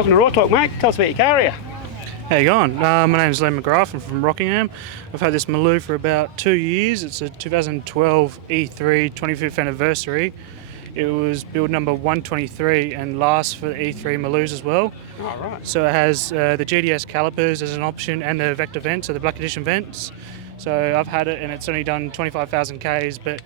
Welcome to Raw Talk, mate. Tell us about your car here. How you going? My name's Len McGrath. I'm from Rockingham. I've had this Maloo for about 2 years. It's a 2012 E3 25th anniversary. It was build number 123 and lasts for the E3 Maloos as well. Oh, right. So it has the GDS calipers as an option and the Vector vents, so the Black Edition vents. So I've had it and it's only done 25,000 Ks, but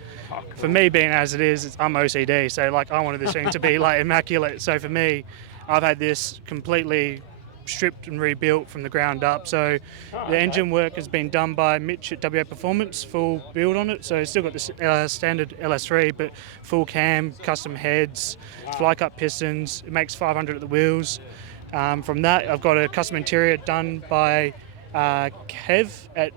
for me being as it is, I'm OCD. So like I wanted this thing to be like immaculate. So for me, I've had this completely stripped and rebuilt from the ground up. So the engine work has been done by Mitch at WA Performance, full build on it. So it's still got the standard LS3, but full cam, custom heads, fly cut pistons. It makes 500 at the wheels. From that, I've got a custom interior done by Kev at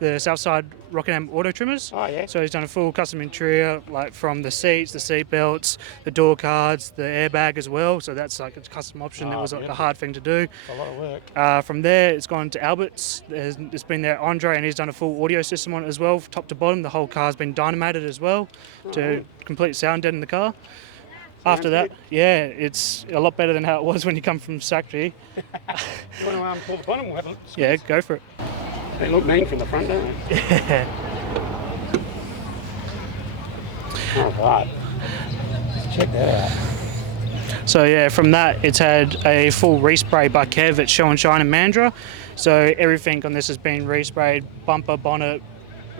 the Southside Rockingham Auto Trimmers. Oh, yeah. So he's done a full custom interior, like from the seats, the seat belts, the door cards, the airbag as well. So that's like a custom option. That was like a hard thing to do. It's a lot of work. From there, it's gone to Albert's. It's been there, Andre, and he's done a full audio system on it as well, top to bottom. The whole car's been dynamated as well to complete sound deaden in the car. After that, yeah, it's a lot better than how it was when you come from factory. You want to pull the bottom? We'll have a look. Yeah, go for it. They look mean from the front, don't they? Yeah. All right. Check that out. So yeah, from that it's had a full respray by Kev at Show and Shine and Mandurah. So everything on this has been resprayed, bumper, bonnet,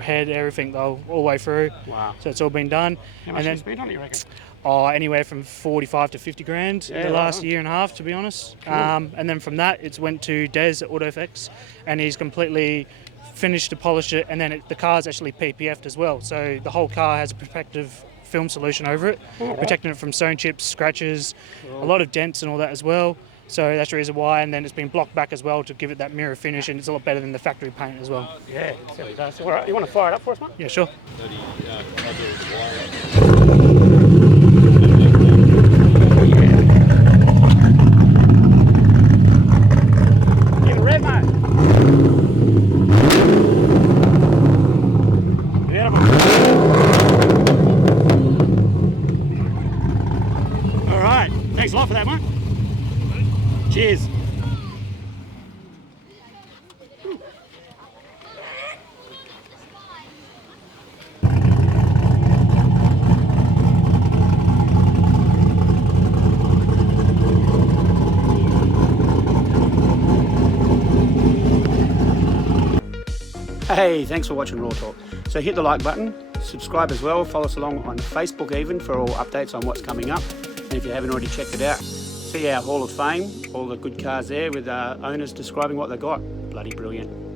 head, everything all the way through. Wow. So it's all been done. How much have you spent on it, you reckon? Oh, anywhere from 45 to 50 grand in the last year and a half, to be honest. Cool. And then from that, it's went to Des at AutoFX, and he's completely finished to polish it, and then the car's actually PPF'd as well. So the whole car has a protective film solution over it, protecting it from stone chips, scratches, a lot of dents and all that as well. So that's the reason why, and then it's been blocked back as well to give it that mirror finish, and it's a lot better than the factory paint as well. Yeah, it does. All right, you want to fire it up for us, mate? Yeah, sure. Get it red, mate. Beautiful. All right, thanks a lot for that, mate. Cheers. Hey, thanks for watching Raw Talk. So hit the like button, subscribe as well, follow us along on Facebook even for all updates on what's coming up. And if you haven't already checked it out, see our Hall of Fame, all the good cars there with owners describing what they got. Bloody brilliant.